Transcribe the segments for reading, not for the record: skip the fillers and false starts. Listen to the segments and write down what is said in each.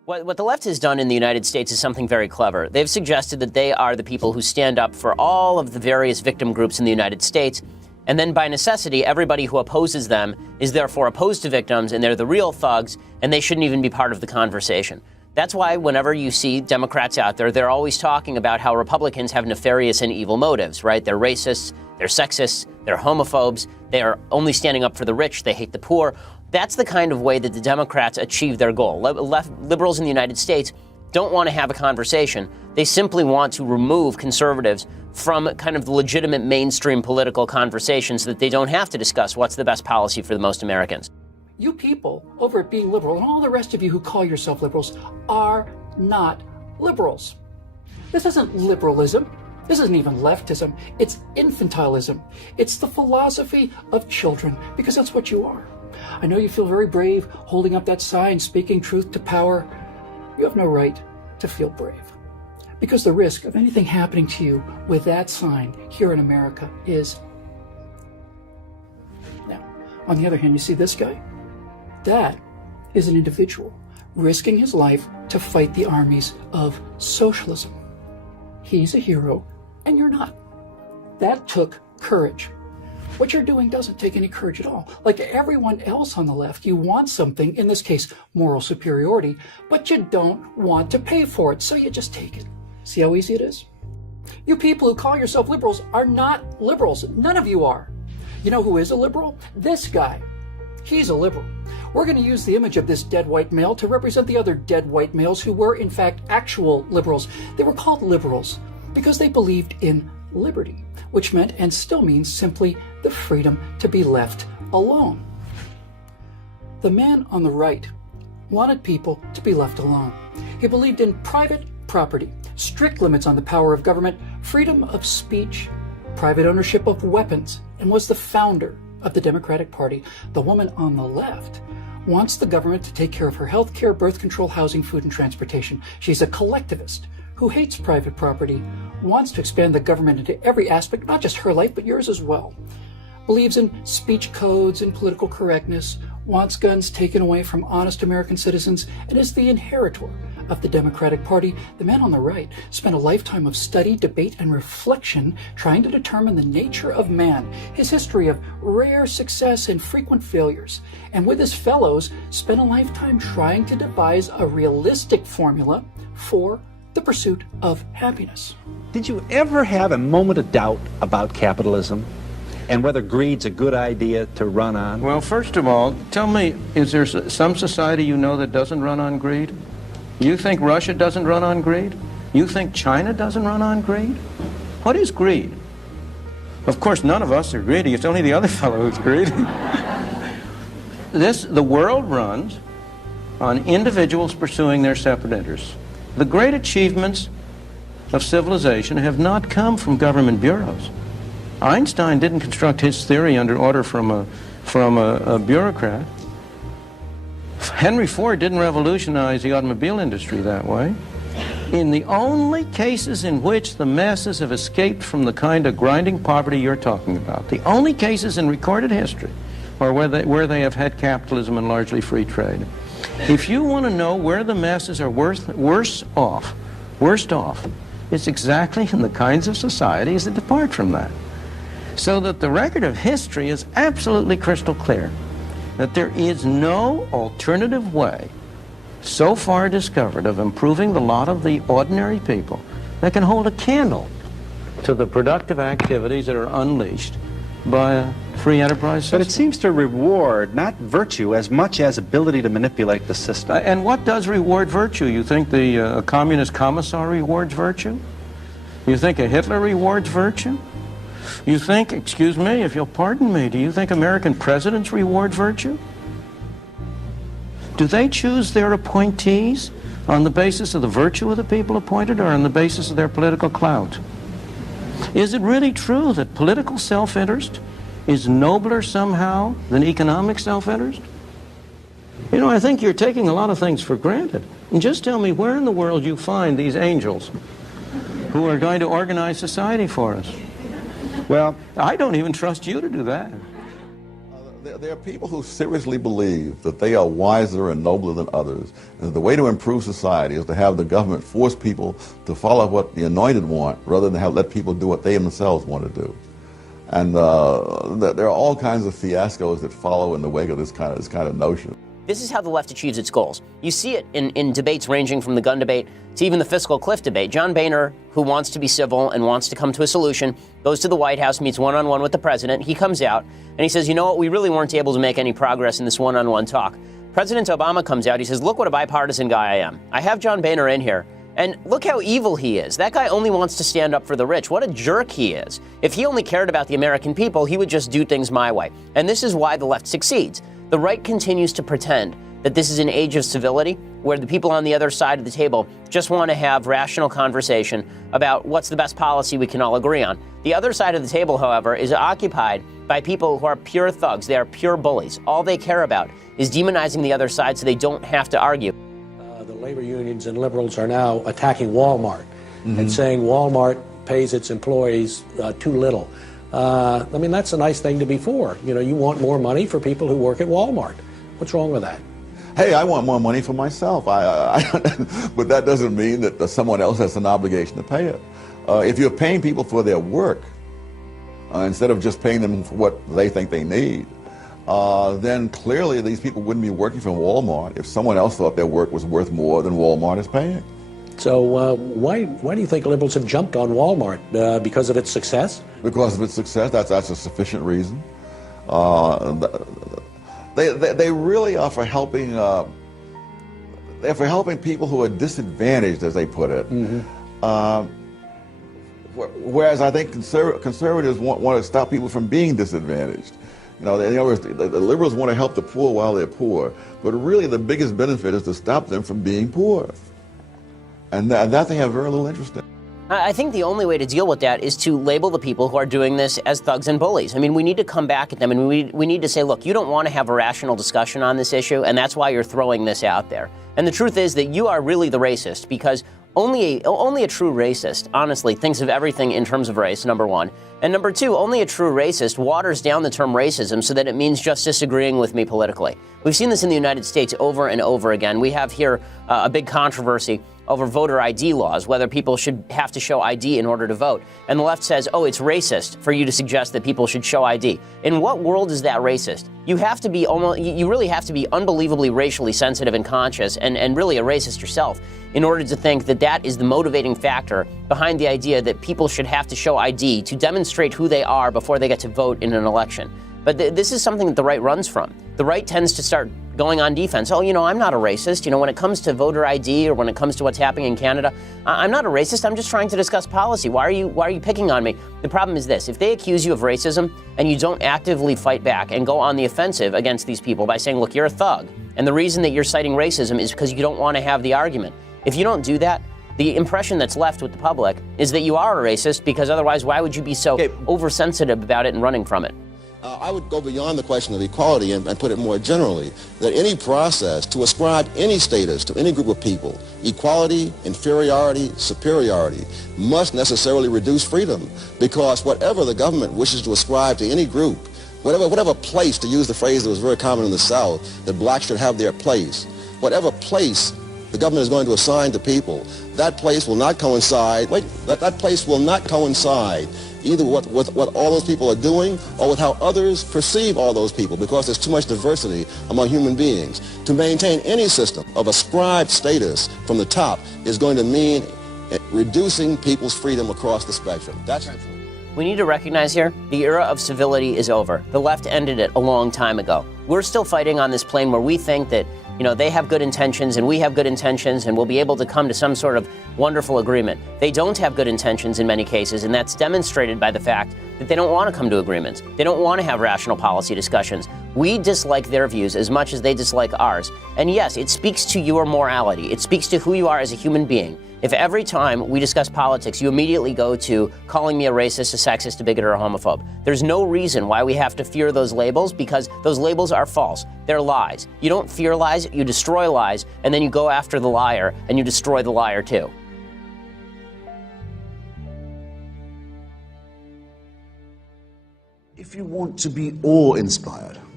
What the left has done in the United States is something very clever. They've suggested that they are the people who stand up for all of the various victim groups in the United States, and then by necessity, everybody who opposes them is therefore opposed to victims, and they're the real thugs, and they shouldn't even be part of the conversation. That's why whenever you see Democrats out there, they're always talking about how Republicans have nefarious and evil motives, right? They're racists, they're sexists, they're homophobes, they are only standing up for the rich, they hate the poor. That's the kind of way that the Democrats achieve their goal. Liberals in the United States don't want to have a conversation. They simply want to remove conservatives from kind of the legitimate mainstream political conversations so that they don't have to discuss what's the best policy for the most Americans. You people over at Being Liberal and all the rest of you who call yourself liberals are not liberals. This isn't liberalism. This isn't even leftism. It's infantilism. It's the philosophy of children, because that's what you are. I know you feel very brave holding up that sign, speaking truth to power. You have no right to feel brave, because the risk of anything happening to you with that sign here in America is... Now, on the other hand, you see this guy? That is an individual risking his life to fight the armies of socialism. He's a hero, and you're not. That took courage. What you're doing doesn't take any courage at all. Like everyone else on the left, you want something, in this case, moral superiority, but you don't want to pay for it, so you just take it. See how easy it is? You people who call yourself liberals are not liberals. None of you are. You know who is a liberal? This guy. He's a liberal. We're going to use the image of this dead white male to represent the other dead white males who were, in fact, actual liberals. They were called liberals because they believed in liberty, which meant and still means simply the freedom to be left alone. The man on the right wanted people to be left alone. He believed in private property, strict limits on the power of government, freedom of speech, private ownership of weapons, and was the founder of the Democratic Party. The woman on the left wants the government to take care of her health care, birth control, housing, food, and transportation. She's a collectivist who hates private property, wants to expand the government into every aspect, not just her life, but yours as well. Believes in speech codes and political correctness, wants guns taken away from honest American citizens, and is the inheritor of the Democratic Party. The man on the right spent a lifetime of study, debate, and reflection trying to determine the nature of man, his history of rare success and frequent failures, and with his fellows spent a lifetime trying to devise a realistic formula for the pursuit of happiness. Did you ever have a moment of doubt about capitalism and whether greed's a good idea to run on? Well, first of all, tell me, is there some society you know that doesn't run on greed? You think Russia doesn't run on greed? You think China doesn't run on greed? What is greed? Of course, none of us are greedy. It's only the other fellow who's greedy. The world runs on individuals pursuing their separate interests. The great achievements of civilization have not come from government bureaus. Einstein didn't construct his theory under order from a bureaucrat. Henry Ford didn't revolutionize the automobile industry that way. In the only cases in which the masses have escaped from the kind of grinding poverty you're talking about, the only cases in recorded history are where they have had capitalism and largely free trade. If you want to know where the masses are worst off, it's exactly in the kinds of societies that depart from that. So that the record of history is absolutely crystal clear that there is no alternative way so far discovered of improving the lot of the ordinary people that can hold a candle to the productive activities that are unleashed by a free enterprise system. But it seems to reward not virtue as much as ability to manipulate the system. And what does reward virtue? You think the communist commissar rewards virtue? You think a Hitler rewards virtue? You think, excuse me, if you'll pardon me, do you think American presidents reward virtue? Do they choose their appointees on the basis of the virtue of the people appointed or on the basis of their political clout? Is it really true that political self-interest is nobler somehow than economic self-interest? You know, I think you're taking a lot of things for granted. And just tell me where in the world you find these angels who are going to organize society for us. Well, I don't even trust you to do that. There are people who seriously believe that they are wiser and nobler than others, and that the way to improve society is to have the government force people to follow what the anointed want, rather than let people do what they themselves want to do. And there are all kinds of fiascos that follow in the wake of this kind of notion. This is how the left achieves its goals. You see it in debates ranging from the gun debate to even the fiscal cliff debate. John Boehner, who wants to be civil and wants to come to a solution, goes to the White House, meets one-on-one with the president. He comes out and he says, you know what, we really weren't able to make any progress in this one-on-one talk. President Obama comes out, he says, look what a bipartisan guy I am. I have John Boehner in here, and look how evil he is. That guy only wants to stand up for the rich. What a jerk he is. If he only cared about the American people, he would just do things my way. And this is why the left succeeds. The right continues to pretend that this is an age of civility, where the people on the other side of the table just want to have rational conversation about what's the best policy we can all agree on. The other side of the table, however, is occupied by people who are pure thugs. They are pure bullies. All they care about is demonizing the other side so they don't have to argue. The labor unions and liberals are now attacking Walmart and saying Walmart pays its employees too little. I mean, that's a nice thing to be for. You know, you want more money for people who work at Walmart. What's wrong with that? Hey, I want more money for myself, but that doesn't mean that someone else has an obligation to pay it. If you're paying people for their work, instead of just paying them for what they think they need, then clearly these people wouldn't be working for Walmart if someone else thought their work was worth more than Walmart is paying. So why do you think liberals have jumped on Walmart? Because of its success? Because of its success, that's a sufficient reason. They really are for helping. They're for helping people who are disadvantaged, as they put it. Whereas I think conservatives want to stop people from being disadvantaged. You know, the liberals want to help the poor while they're poor, but really the biggest benefit is to stop them from being poor. And that they have very little interest in. I think the only way to deal with that is to label the people who are doing this as thugs and bullies. I mean, we need to come back at them, and we need to say, look, you don't want to have a rational discussion on this issue, and that's why you're throwing this out there. And the truth is that you are really the racist, because only a true racist, honestly, thinks of everything in terms of race, number one. And number two, only a true racist waters down the term racism so that it means just disagreeing with me politically. We've seen this in the United States over and over again. We have here a big controversy over voter ID laws, whether people should have to show ID in order to vote. And the left says, oh, it's racist for you to suggest that people should show ID. In what world is that racist? You really have to be unbelievably racially sensitive and conscious and really a racist yourself in order to think that that is the motivating factor behind the idea that people should have to show ID to demonstrate who they are before they get to vote in an election. But this is something that the right runs from. The right tends to start going on defense. Oh, you know, I'm not a racist. You know, when it comes to voter ID or when it comes to what's happening in Canada, I'm not a racist. I'm just trying to discuss policy. Why are you picking on me? The problem is this. If they accuse you of racism and you don't actively fight back and go on the offensive against these people by saying, look, you're a thug, and the reason that you're citing racism is because you don't want to have the argument. If you don't do that, the impression that's left with the public is that you are a racist, because otherwise why would you be so oversensitive about it and running from it? I would go beyond the question of equality and put it more generally, that any process to ascribe any status to any group of people, equality, inferiority, superiority, must necessarily reduce freedom, because whatever the government wishes to ascribe to any group, whatever place, to use the phrase that was very common in the South, that blacks should have their place, whatever place the government is going to assign to people, that place will not coincide, that place will not coincide either with what all those people are doing or with how others perceive all those people, because there's too much diversity among human beings. To maintain any system of ascribed status from the top is going to mean reducing people's freedom across the spectrum. That's We need to recognize here, the era of civility is over. The left ended it a long time ago. We're still fighting on this plane where we think that, you know, they have good intentions and we have good intentions and we'll be able to come to some sort of wonderful agreement. They don't have good intentions in many cases, and that's demonstrated by the fact that they don't want to come to agreements. They don't want to have rational policy discussions. We dislike their views as much as they dislike ours. And yes, it speaks to your morality. It speaks to who you are as a human being. If every time we discuss politics, you immediately go to calling me a racist, a sexist, a bigot, or a homophobe, there's no reason why we have to fear those labels, because those labels are false. They're lies. You don't fear lies, you destroy lies, and then you go after the liar and you destroy the liar too. If you want to be awe-inspired,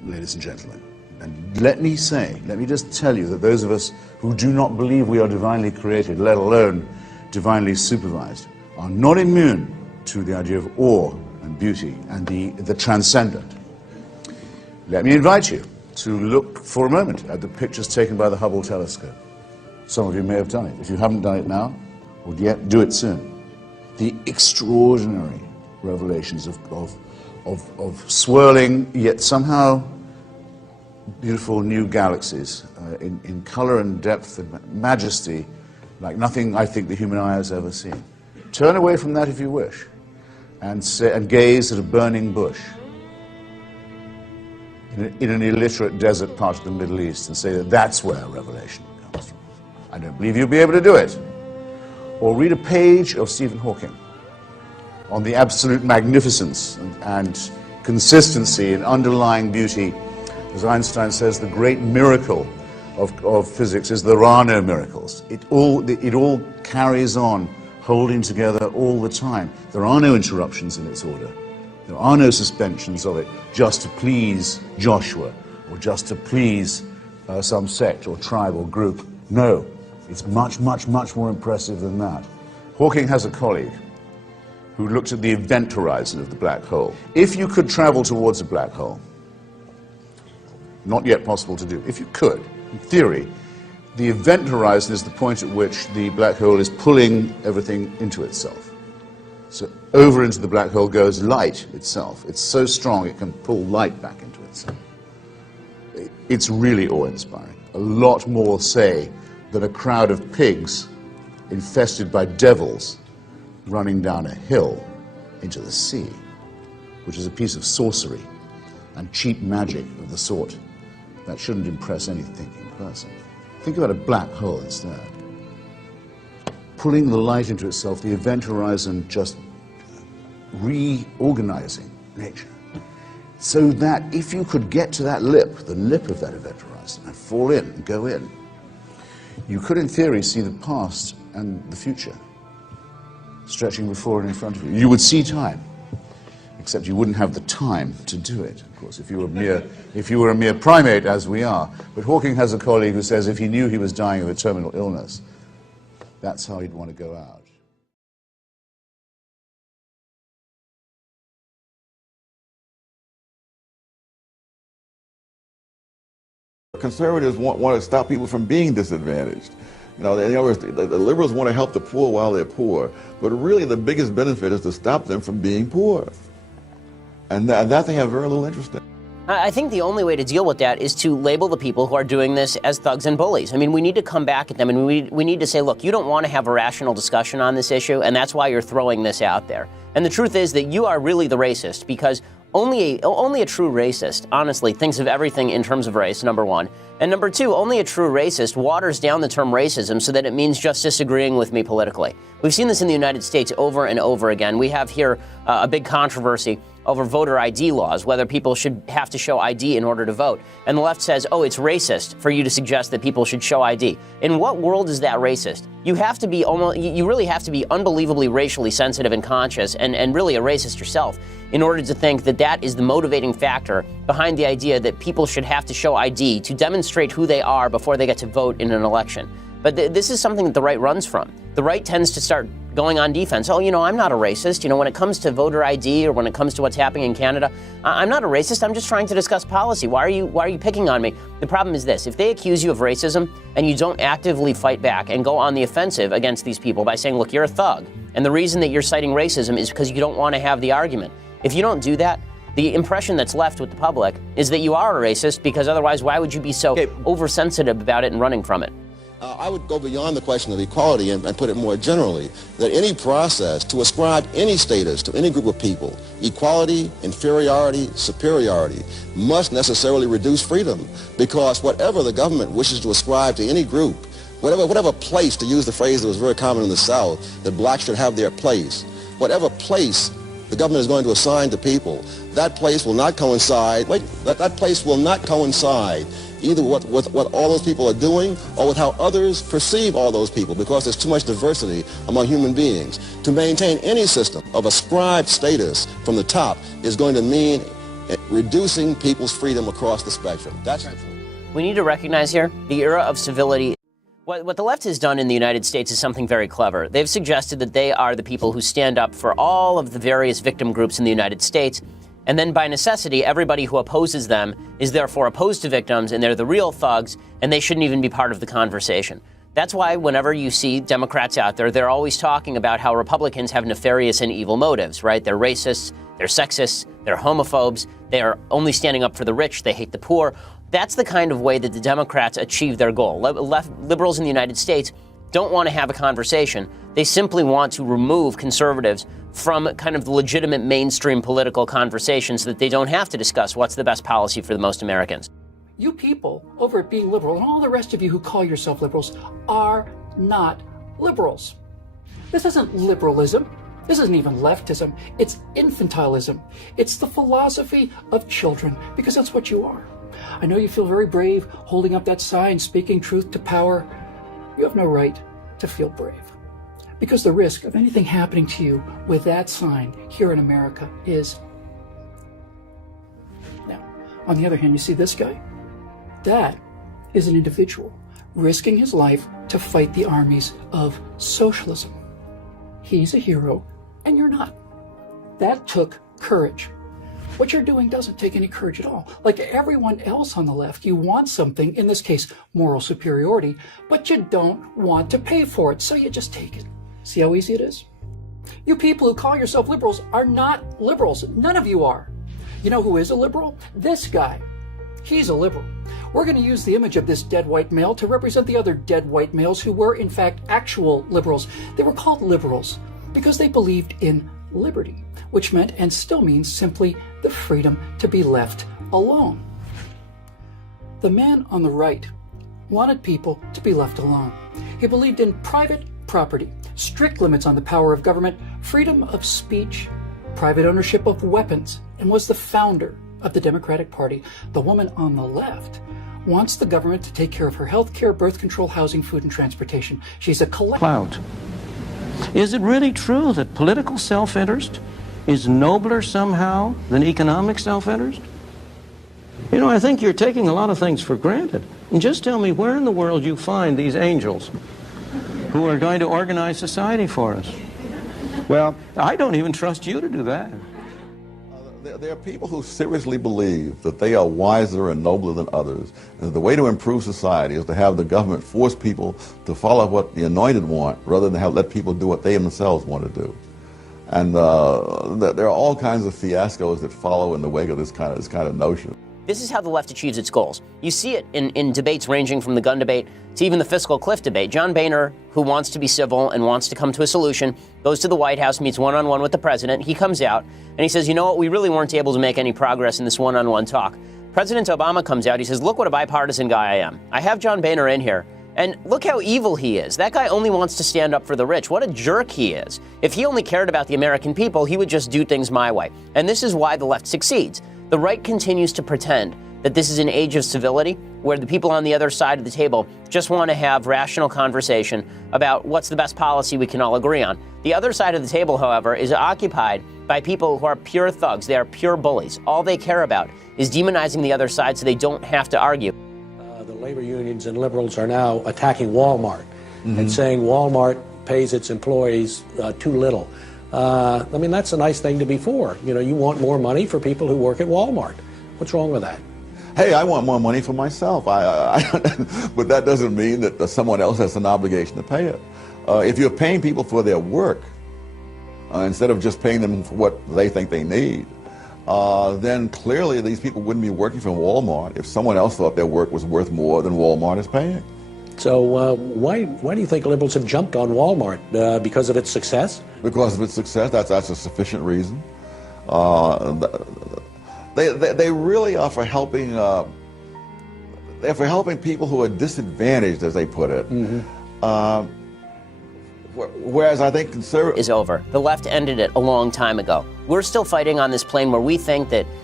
ladies and gentlemen. And let me just tell you that those of us who do not believe we are divinely created, let alone divinely supervised, are not immune to the idea of awe and beauty and the transcendent. Let me invite you to look for a moment at the pictures taken by the Hubble telescope. Some of you may have done it. If you haven't done it now, or yet, do it soon. The extraordinary revelations of swirling, yet somehow beautiful new galaxies in color and depth and majesty like nothing I think the human eye has ever seen. Turn away from that if you wish and gaze at a burning bush in an illiterate desert part of the Middle East and say that that's where revelation comes from. I don't believe you'll be able to do it. Or read a page of Stephen Hawking on the absolute magnificence and consistency and underlying beauty. As Einstein says, the great miracle of physics is there are no miracles. It all carries on, holding together all the time. There are no interruptions in its order. There are no suspensions of it just to please Joshua or just to please some sect or tribe or group. No, it's much, much, much more impressive than that. Hawking has a colleague who looked at the event horizon of the black hole. If you could travel towards a black hole, not yet possible to do, if you could, in theory, the event horizon is the point at which the black hole is pulling everything into itself. So over into the black hole goes light itself. It's so strong it can pull light back into itself. It's really awe-inspiring. A lot more, say, than a crowd of pigs infested by devils running down a hill into the sea, which is a piece of sorcery and cheap magic of the sort that shouldn't impress any thinking person. Think about a black hole instead. Pulling the light into itself, the event horizon just reorganizing nature. So that if you could get to that lip, the lip of that event horizon, and fall in and go in, you could in theory see the past and the future stretching before and in front of you. You would see time, except you wouldn't have the time to do it, of course, if you were a mere primate, as we are. But Hawking has a colleague who says if he knew he was dying of a terminal illness, that's how he'd want to go out. Conservatives want to stop people from being disadvantaged. In other words, the liberals want to help the poor while they're poor, but really the biggest benefit is to stop them from being poor. And that they have very little interest in. I think the only way to deal with that is to label the people who are doing this as thugs and bullies. I mean, we need to come back at them and we need to say, look, you don't want to have a rational discussion on this issue, and that's why you're throwing this out there. And the truth is that you are really the racist, because only a true racist, honestly, thinks of everything in terms of race, number one. And number two, only a true racist waters down the term racism so that it means just disagreeing with me politically. We've seen this in the United States over and over again. We have here a big controversy over voter ID laws, whether people should have to show ID in order to vote. And the left says, oh, it's racist for you to suggest that people should show ID. In what world is that racist? You really have to be unbelievably racially sensitive and conscious and really a racist yourself in order to think that that is the motivating factor behind the idea that people should have to show ID to demonstrate who they are before they get to vote in an election. But this is something that the right runs from. The right tends to start going on defense. Oh, I'm not a racist. When it comes to voter ID or when it comes to what's happening in Canada, I'm not a racist. I'm just trying to discuss policy. Why are you picking on me? The problem is this. If they accuse you of racism and you don't actively fight back and go on the offensive against these people by saying, look, you're a thug, and the reason that you're citing racism is because you don't want to have the argument. If you don't do that, the impression that's left with the public is that you are a racist, because otherwise why would you be so oversensitive about it and running from it? I would go beyond the question of equality and put it more generally, that any process to ascribe any status to any group of people, equality, inferiority, superiority, must necessarily reduce freedom, because whatever the government wishes to ascribe to any group, whatever place, to use the phrase that was very common in the South, that blacks should have their place, whatever place the government is going to assign to people, that place will not coincide, that place will not coincide either with what all those people are doing or with how others perceive all those people, because there's too much diversity among human beings. To maintain any system of ascribed status from the top is going to mean reducing people's freedom across the spectrum. That's important. We need to recognize here the era of civility. What the left has done in the United States is something very clever. They've suggested that they are the people who stand up for all of the various victim groups in the United States, and then by necessity, everybody who opposes them is therefore opposed to victims, and they're the real thugs, and they shouldn't even be part of the conversation. That's why whenever you see Democrats out there, they're always talking about how Republicans have nefarious and evil motives, right? They're racists, they're sexists, they're homophobes, they are only standing up for the rich, they hate the poor. That's the kind of way that the Democrats achieve their goal. Liberals in the United States don't want to have a conversation. They simply want to remove conservatives from kind of the legitimate mainstream political conversation so that they don't have to discuss what's the best policy for the most Americans. You people over at Being Liberal and all the rest of you who call yourself liberals are not liberals. This isn't liberalism. This isn't even leftism. It's infantilism. It's the philosophy of children, because that's what you are. I know you feel very brave holding up that sign, speaking truth to power. You have no right to feel brave, because the risk of anything happening to you with that sign here in America is. Now, on the other hand, you see this guy? That is an individual risking his life to fight the armies of socialism. He's a hero, and you're not. That took courage. What you're doing doesn't take any courage at all. Like everyone else on the left, you want something, in this case, moral superiority, but you don't want to pay for it, so you just take it. See how easy it is? You people who call yourself liberals are not liberals. None of you are. You know who is a liberal? This guy. He's a liberal. We're going to use the image of this dead white male to represent the other dead white males who were, in fact, actual liberals. They were called liberals because they believed in liberty, which meant and still means simply the freedom to be left alone. The man on the right wanted people to be left alone. He believed in private property, strict limits on the power of government, freedom of speech, private ownership of weapons, and was the founder of the Democratic Party. The woman on the left wants the government to take care of her health care, birth control, housing, food, and transportation. She's a Clout. Is it really true that political self-interest is nobler somehow than economic self-interest? You know, I think you're taking a lot of things for granted. And just tell me where in the world you find these angels who are going to organize society for us. Well, I don't even trust you to do that. There are people who seriously believe that they are wiser and nobler than others, and the way to improve society is to have the government force people to follow what the anointed want, rather than let people do what they themselves want to do. And there are all kinds of fiascos that follow in the wake of this kind of notion. This is how the left achieves its goals. You see it in debates ranging from the gun debate to even the fiscal cliff debate. John Boehner, who wants to be civil and wants to come to a solution, goes to the White House, meets one-on-one with the president. He comes out and he says, you know what, we really weren't able to make any progress in this one-on-one talk. President Obama comes out, he says, look what a bipartisan guy I am. I have John Boehner in here, and look how evil he is. That guy only wants to stand up for the rich. What a jerk he is. If he only cared about the American people, he would just do things my way. And this is why the left succeeds. The right continues to pretend that this is an age of civility, where the people on the other side of the table just want to have rational conversation about what's the best policy we can all agree on. The other side of the table, however, is occupied by people who are pure thugs. They are pure bullies. All they care about is demonizing the other side so they don't have to argue. The labor unions and liberals are now attacking Walmart and saying Walmart pays its employees too little. I mean, that's a nice thing to be for. You know, you want more money for people who work at Walmart. What's wrong with that? Hey, I want more money for myself. But that doesn't mean that someone else has an obligation to pay it. If you're paying people for their work, instead of just paying them for what they think they need, then clearly these people wouldn't be working for Walmart if someone else thought their work was worth more than Walmart is paying. So why do you think liberals have jumped on Walmart? Because of its success? Because of its success, that's a sufficient reason. They really are for helping. They're for helping people who are disadvantaged, as they put it. Whereas I think conservative is over. The left ended it a long time ago. We're still fighting on this plane where we think that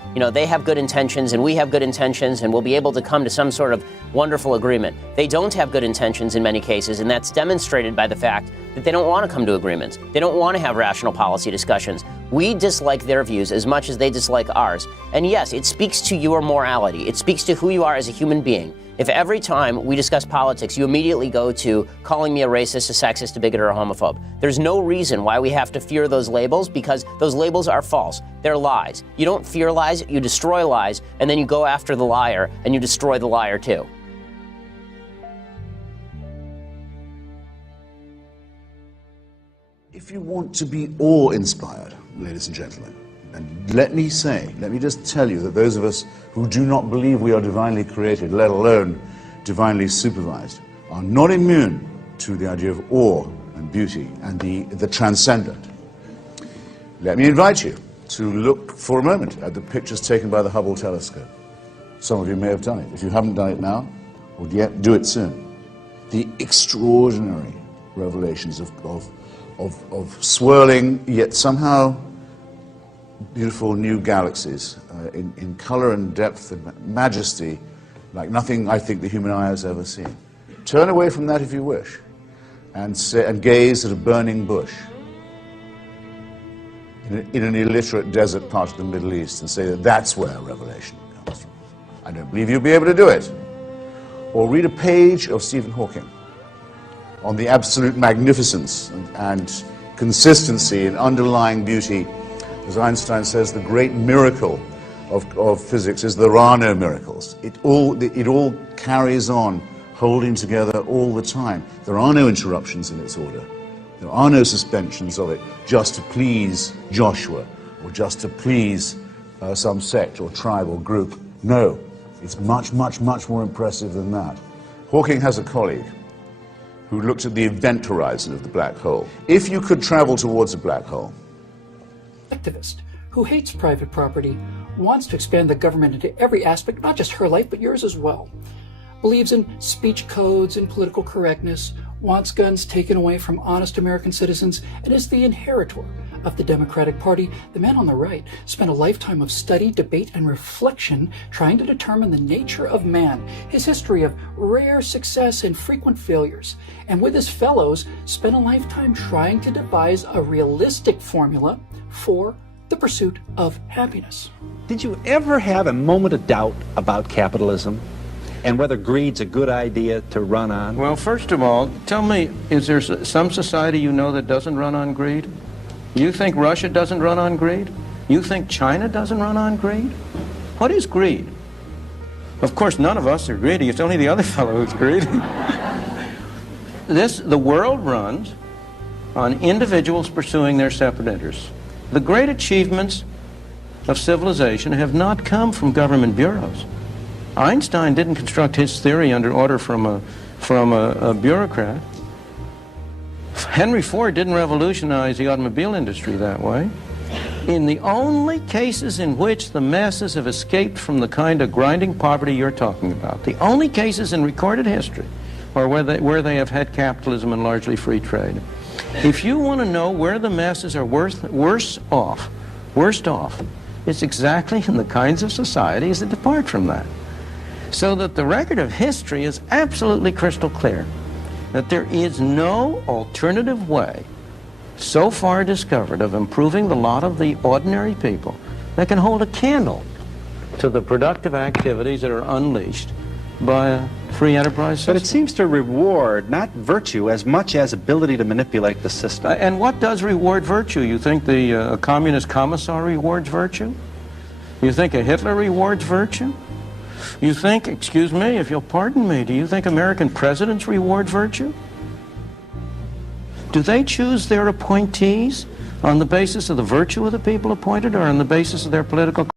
you know, they have good intentions and we have good intentions and we'll be able to come to some sort of wonderful agreement. They don't have good intentions in many cases, and that's demonstrated by the fact that they don't want to come to agreements. They don't want to have rational policy discussions. We dislike their views as much as they dislike ours. And yes, it speaks to your morality. It speaks to who you are as a human being. If every time we discuss politics, you immediately go to calling me a racist, a sexist, a bigot, or a homophobe, there's no reason why we have to fear those labels, because those labels are false. They're lies. You don't fear lies, you destroy lies, and then you go after the liar and you destroy the liar too. If you want to be awe-inspired, ladies and gentlemen, and let me just tell you that those of us who do not believe we are divinely created, let alone divinely supervised, are not immune to the idea of awe and beauty and the transcendent. Let me invite you to look for a moment at the pictures taken by the Hubble telescope. Some of you may have done it. If you haven't done it now, or yet, do it soon. The extraordinary revelations of swirling, yet somehow beautiful new galaxies in color and depth and majesty like nothing I think the human eye has ever seen. Turn away from that if you wish and gaze at a burning bush in an illiterate desert part of the Middle East and say that that's where revelation comes from. I don't believe you'll be able to do it. Or read a page of Stephen Hawking on the absolute magnificence and consistency and underlying beauty. As Einstein says, the great miracle of physics is there are no miracles. It all carries on, holding together all the time. There are no interruptions in its order. There are no suspensions of it just to please Joshua or just to please some sect or tribe or group. No, it's much, much, much more impressive than that. Hawking has a colleague who looked at the event horizon of the black hole. If you could travel towards a black hole, Activist who hates private property, wants to expand the government into every aspect, not just her life, but yours as well. Believes in speech codes and political correctness, wants guns taken away from honest American citizens, and is the inheritor of the Democratic Party. The man on the right spent a lifetime of study, debate, and reflection trying to determine the nature of man, his history of rare success and frequent failures, and with his fellows spent a lifetime trying to devise a realistic formula for the pursuit of happiness. Did you ever have a moment of doubt about capitalism and whether greed's a good idea to run on? Well, first of all, tell me, is there some society you know that doesn't run on greed? You think Russia doesn't run on greed? You think China doesn't run on greed? What is greed? Of course, none of us are greedy. It's only the other fellow who's greedy. The world runs on individuals pursuing their separate interests. The great achievements of civilization have not come from government bureaus. Einstein didn't construct his theory under order from a bureaucrat. Henry Ford didn't revolutionize the automobile industry that way. In the only cases in which the masses have escaped from the kind of grinding poverty you're talking about, the only cases in recorded history are where they have had capitalism and largely free trade. If you want to know where the masses are worst off, it's exactly in the kinds of societies that depart from that. So that the record of history is absolutely crystal clear that there is no alternative way so far discovered of improving the lot of the ordinary people that can hold a candle to the productive activities that are unleashed by a free enterprise system. But it seems to reward not virtue as much as ability to manipulate the system. And what does reward virtue? You think the communist commissar rewards virtue? You think a Hitler rewards virtue? You think, excuse me, if you'll pardon me, do you think American presidents reward virtue? Do they choose their appointees on the basis of the virtue of the people appointed or on the basis of their political